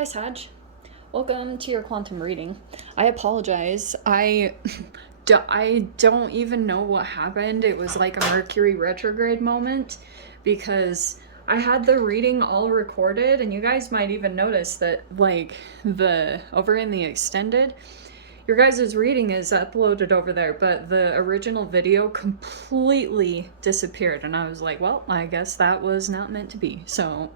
Hi, Sag. Welcome to your quantum reading. I apologize. I don't even know what happened. It was like a Mercury retrograde moment because I had the reading all recorded, and you guys might even notice that, like, the over in the extended, your guys' reading is uploaded over there, but the original video completely disappeared. And I was like, well, I guess that was not meant to be. So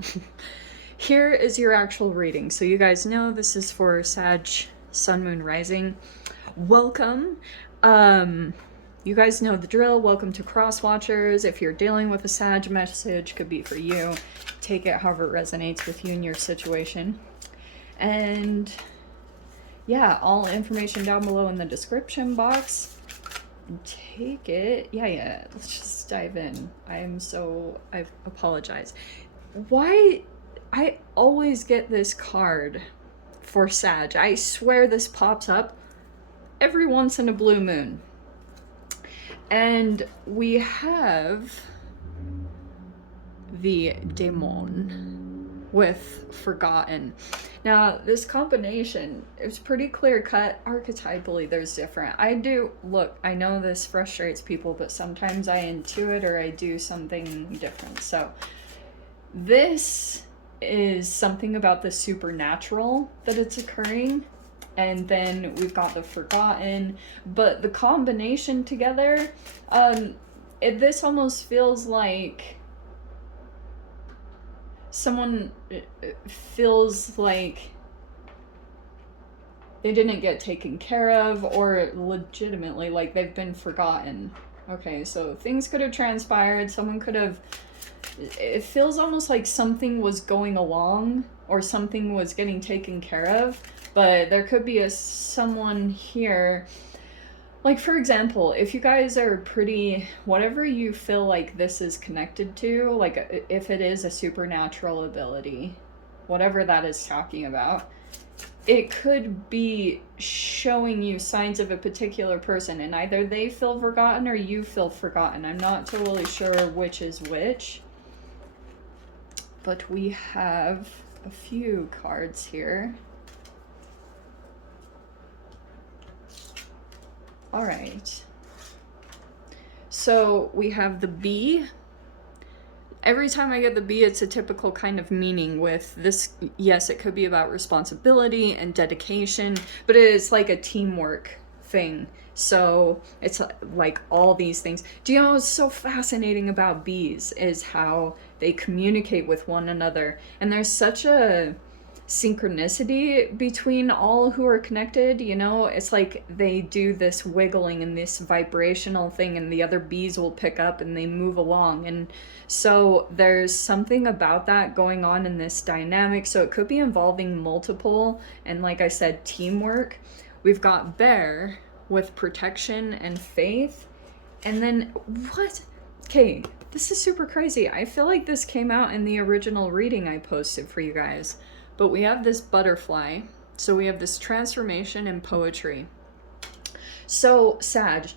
here is your actual reading. So you guys know this is for Sag, Sun, Moon, Rising. Welcome. You guys know the drill. Welcome to Cross Watchers. If you're dealing with a Sag message, could be for you. Take it however it resonates with you and your situation. And yeah, all information down below in the description box. Take it. Yeah. Let's just dive in. I apologize. Why? I always get this card for Sag. I swear this pops up every once in a blue moon. And we have the Demon with Forgotten. Now, this combination is pretty clear-cut. Archetypally, there's different. I know this frustrates people, but sometimes I intuit or I do something different. So, this is something about the supernatural that it's occurring. And then we've got the Forgotten. But the combination together, this almost feels like someone feels like they didn't get taken care of, or legitimately like they've been forgotten. Okay, so things could have transpired. It feels almost like something was going along or something was getting taken care of, but there could be someone here. Like, for example, if you guys are whatever you feel like this is connected to, like if it is a supernatural ability, whatever that is talking about, it could be showing you signs of a particular person, and either they feel forgotten or you feel forgotten. I'm not totally sure which is which, but we have a few cards here. All right. So we have the bee. Every time I get the bee, it's a typical kind of meaning with this. Yes, it could be about responsibility and dedication, but it's like a teamwork thing. So it's like all these things. Do you know what's so fascinating about bees is how they communicate with one another. And there's such a synchronicity between all who are connected, you know? It's like they do this wiggling and this vibrational thing, and the other bees will pick up and they move along. And so there's something about that going on in this dynamic. So it could be involving multiple, and like I said, teamwork. We've got bear with protection and faith. And then what? Okay, this is super crazy. I feel like this came out in the original reading I posted for you guys. But we have this butterfly. So we have this transformation and poetry. So, Sag,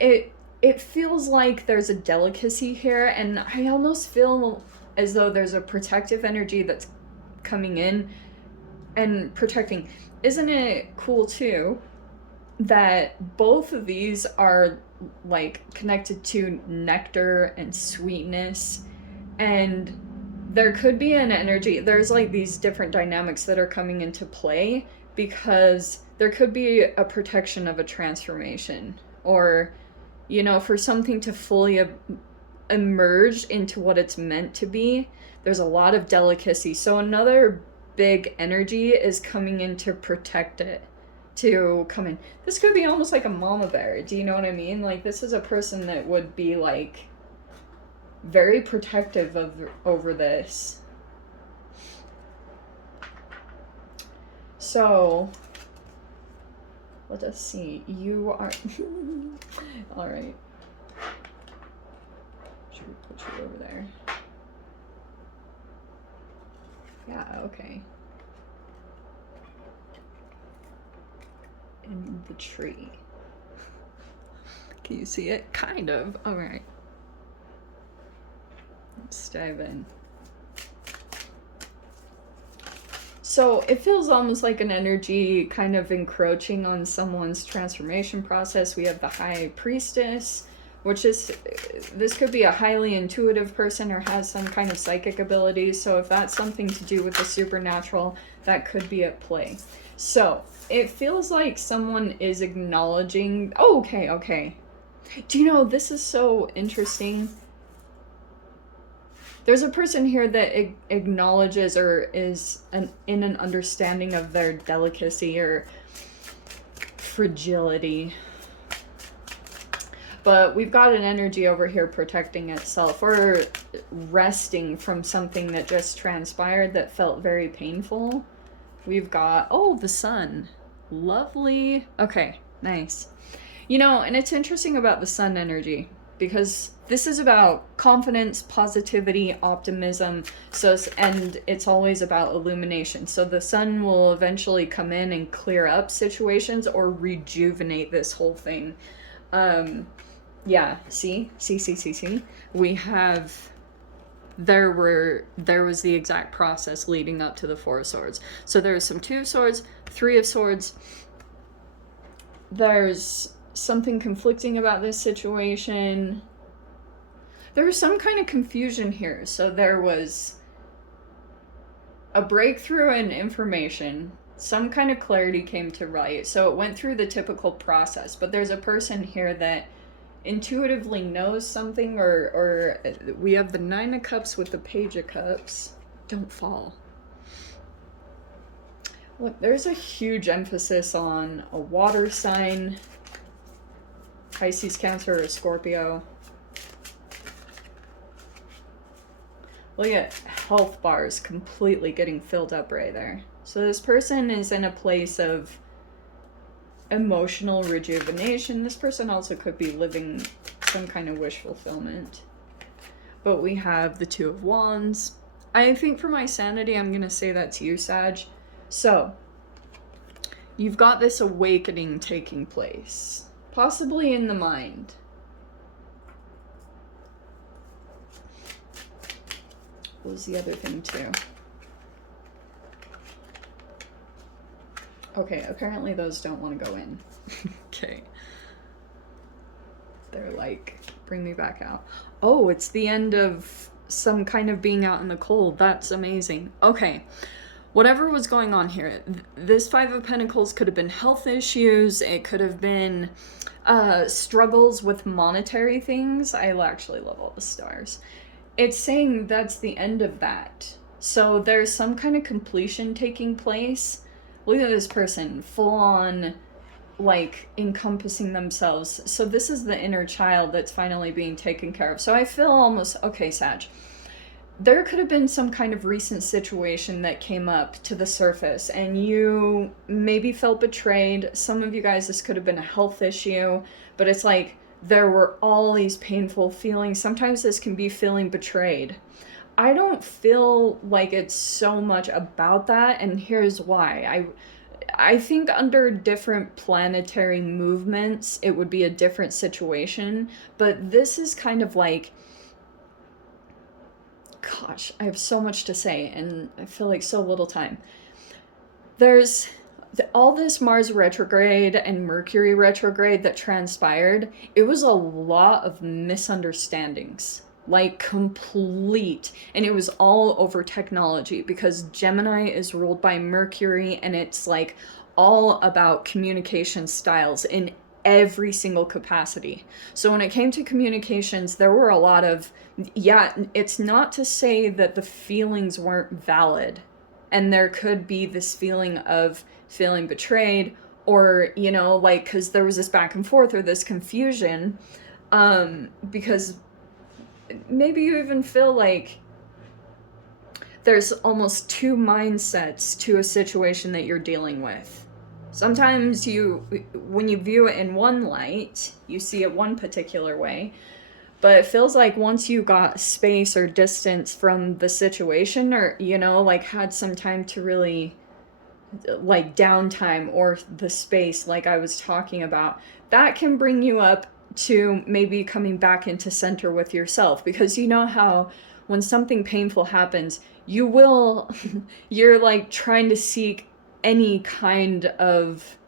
it feels like there's a delicacy here, and I almost feel as though there's a protective energy that's coming in and protecting. Isn't it cool, too, that both of these are, like, connected to nectar and sweetness, and there could be an energy. There's like these different dynamics that are coming into play because there could be a protection of a transformation, or, you know, for something to fully emerge into what it's meant to be. There's a lot of delicacy. So another big energy is coming in to protect it, to come in. This could be almost like a mama bear. Do you know what I mean? Like, this is a person that would be like very protective over this. So let us see. You are all right. Should we put you over there? Yeah, okay. In the tree. Can you see it? Kind of. All right. Let's dive in. So it feels almost like an energy kind of encroaching on someone's transformation process. We have the High Priestess, which is, this could be a highly intuitive person or has some kind of psychic ability. So if that's something to do with the supernatural, that could be at play. So it feels like someone is acknowledging, oh, okay. Do you know, this is so interesting. There's a person here that acknowledges or is in an understanding of their delicacy or fragility. But we've got an energy over here protecting itself or resting from something that just transpired that felt very painful. We've got, oh, the sun. Lovely. Okay, nice. You know, and it's interesting about the sun energy because this is about confidence, positivity, optimism, and it's always about illumination. So the sun will eventually come in and clear up situations or rejuvenate this whole thing. Yeah, see? We have, there was the exact process leading up to the Four of Swords. So there's some Two of Swords, Three of Swords. There's something conflicting about this situation. There was some kind of confusion here. So there was a breakthrough in information. Some kind of clarity came to light. So it went through the typical process. But there's a person here that intuitively knows something, or we have the Nine of Cups with the Page of Cups. Don't fall. Look, there's a huge emphasis on a water sign, Pisces, Cancer, or Scorpio. Look at health bars completely getting filled up right there. So this person is in a place of emotional rejuvenation. This person also could be living some kind of wish fulfillment. But we have the Two of Wands. I think for my sanity, I'm going to say that's you, Sag. So, you've got this awakening taking place. Possibly in the mind. What was the other thing, too? Okay, apparently those don't want to go in. Okay. They're like, bring me back out. Oh, it's the end of some kind of being out in the cold. That's amazing. Okay. Whatever was going on here, this Five of Pentacles could have been health issues. It could have been struggles with monetary things. I actually love all the stars. It's saying that's the end of that. So there's some kind of completion taking place. Look at this person, full on, like, encompassing themselves. So this is the inner child that's finally being taken care of. So I feel almost, okay, Sag, there could have been some kind of recent situation that came up to the surface and you maybe felt betrayed. Some of you guys, this could have been a health issue, but it's like there were all these painful feelings. Sometimes this can be feeling betrayed. I don't feel like it's so much about that, and here's why. I think under different planetary movements, it would be a different situation, but this is kind of like, gosh, I have so much to say, and I feel like so little time. There's all this Mars retrograde and Mercury retrograde that transpired. It was a lot of misunderstandings. Like, complete. And it was all over technology because Gemini is ruled by Mercury, and it's like all about communication styles in every single capacity. So when it came to communications, there were a lot of, yeah, it's not to say that the feelings weren't valid. And there could be this feeling of feeling betrayed, or, you know, like, because there was this back and forth or this confusion, because maybe you even feel like there's almost two mindsets to a situation that you're dealing with. Sometimes when you view it in one light, you see it one particular way, but it feels like once you got space or distance from the situation, or, you know, like had some time to really, like, downtime or the space like I was talking about, that can bring you up to maybe coming back into center with yourself. Because you know how when something painful happens, you're like trying to seek any kind of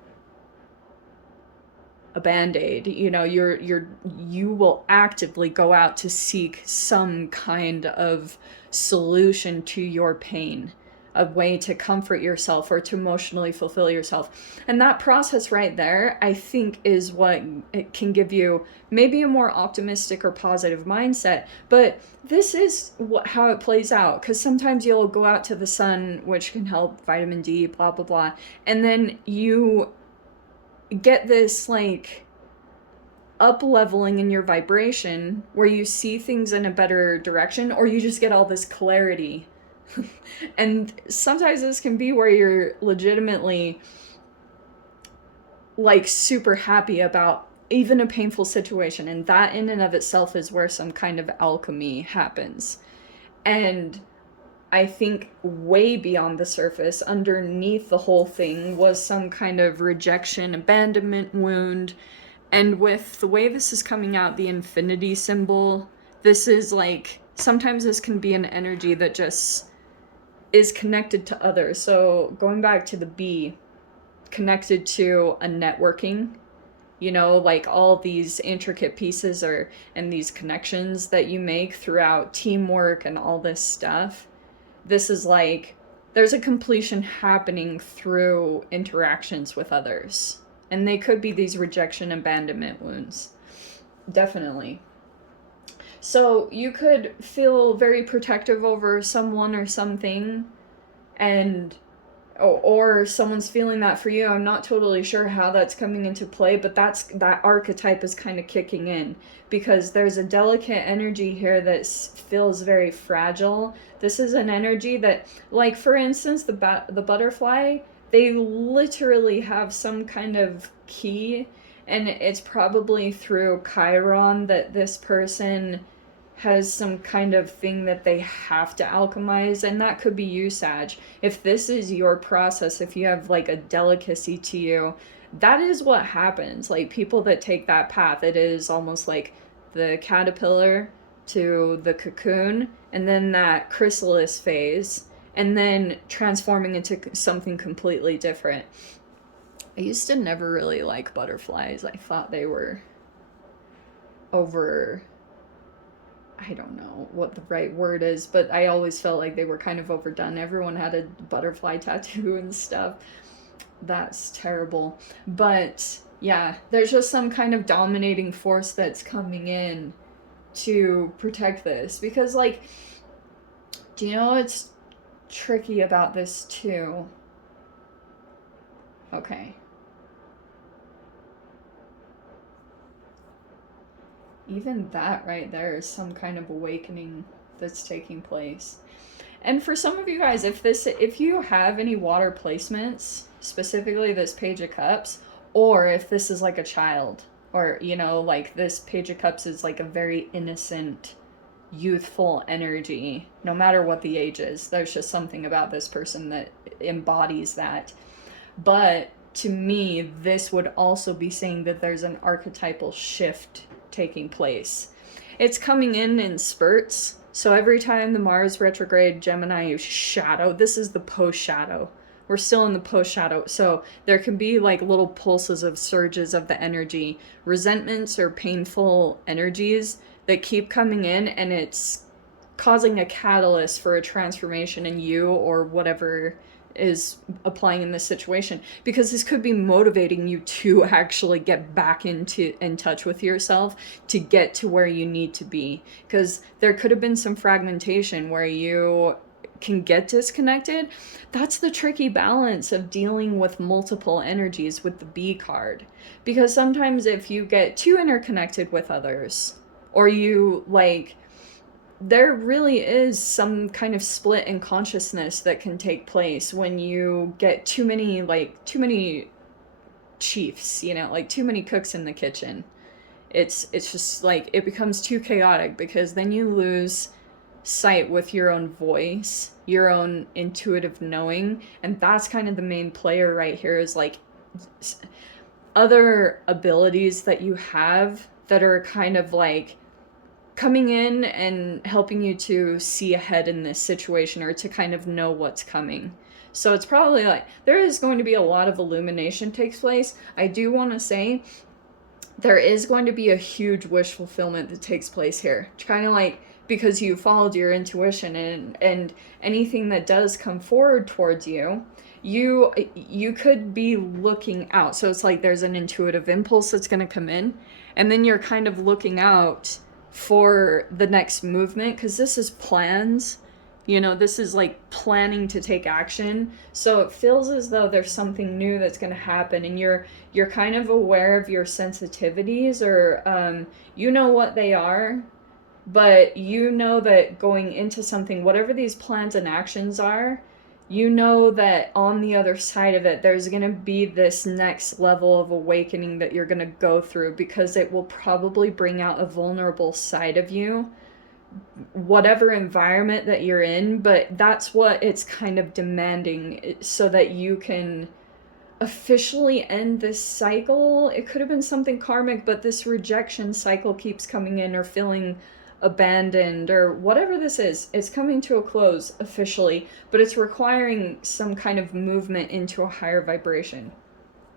a band-aid, you know, you will actively go out to seek some kind of solution to your pain, a way to comfort yourself or to emotionally fulfill yourself. And that process right there, I think, is what it can give you maybe a more optimistic or positive mindset. But this is how it plays out, because sometimes you'll go out to the sun, which can help vitamin D, blah blah blah, and then you get this like up leveling in your vibration where you see things in a better direction, or you just get all this clarity. And sometimes this can be where you're legitimately like super happy about even a painful situation, and that in and of itself is where some kind of alchemy happens. And I think way beyond the surface, underneath the whole thing, was some kind of rejection, abandonment wound. And with the way this is coming out, the infinity symbol, this is like, sometimes this can be an energy that just is connected to others. So going back to the bee, connected to a networking, you know, like all these intricate pieces and these connections that you make throughout teamwork and all this stuff. This is like, there's a completion happening through interactions with others. And they could be these rejection, abandonment wounds. Definitely. So you could feel very protective over someone or something, and or someone's feeling that for you. I'm not totally sure how that's coming into play, but that archetype is kind of kicking in, because there's a delicate energy here that feels very fragile. This is an energy that, like, for instance, the butterfly, they literally have some kind of key, and it's probably through Chiron that this person has some kind of thing that they have to alchemize, and that could be you, Sag. If this is your process, if you have like a delicacy to you, that is what happens. Like, people that take that path, it is almost like the caterpillar to the cocoon, and then that chrysalis phase, and then transforming into something completely different. I used to never really like butterflies. I thought they were over, I don't know what the right word is, but I always felt like they were kind of overdone. Everyone had a butterfly tattoo and stuff. That's terrible. But yeah, there's just some kind of dominating force that's coming in to protect this. Because, like, do you know what's tricky about this too? Okay. Even that right there is some kind of awakening that's taking place. And for some of you guys, if you have any water placements, specifically this Page of Cups, or if this is like a child, or, you know, like this Page of Cups is like a very innocent, youthful energy, no matter what the age is. There's just something about this person that embodies that. But to me, this would also be saying that there's an archetypal shift taking place. It's coming in spurts. So every time the Mars retrograde Gemini shadow, this is the post shadow. We're still in the post shadow. So there can be like little pulses of surges of the energy, resentments or painful energies that keep coming in, and it's causing a catalyst for a transformation in you or whatever is applying in this situation, because this could be motivating you to actually get back in touch with yourself, to get to where you need to be, because there could have been some fragmentation where you can get disconnected. That's the tricky balance of dealing with multiple energies with the B card, because sometimes if you get too interconnected with others, or you like, there really is some kind of split in consciousness that can take place when you get too many chiefs, you know, like too many cooks in the kitchen. It's just like, it becomes too chaotic, because then you lose sight with your own voice, your own intuitive knowing. And that's kind of the main player right here, is like other abilities that you have that are kind of like coming in and helping you to see ahead in this situation, or to kind of know what's coming. So it's probably like there is going to be a lot of illumination takes place. I do want to say there is going to be a huge wish fulfillment that takes place here. Kind of like, because you followed your intuition, and anything that does come forward towards you, you could be looking out. So it's like there's an intuitive impulse that's going to come in, and then you're kind of looking out for the next movement, because this is plans. You know, this is like planning to take action. So it feels as though there's something new that's going to happen, and you're kind of aware of your sensitivities, or you know what they are, but you know that going into something, whatever these plans and actions are, you know that on the other side of it, there's going to be this next level of awakening that you're going to go through, because it will probably bring out a vulnerable side of you, whatever environment that you're in. But that's what it's kind of demanding, so that you can officially end this cycle. It could have been something karmic, but this rejection cycle keeps coming in, or feeling abandoned, or whatever this is. It's coming to a close officially, but it's requiring some kind of movement into a higher vibration.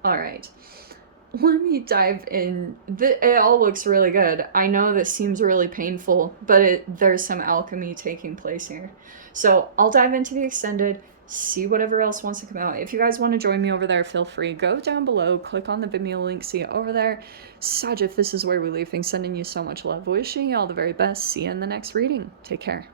All right, let me dive in. It all looks really good. I know this seems really painful, but there's some alchemy taking place here. So I'll dive into the extended, see whatever else wants to come out. If you guys want to join me over there, feel free. Go down below, click on the Vimeo link, see it over there. Sag, if this is where we leave things, sending you so much love. Wishing you all the very best. See you in the next reading. Take care.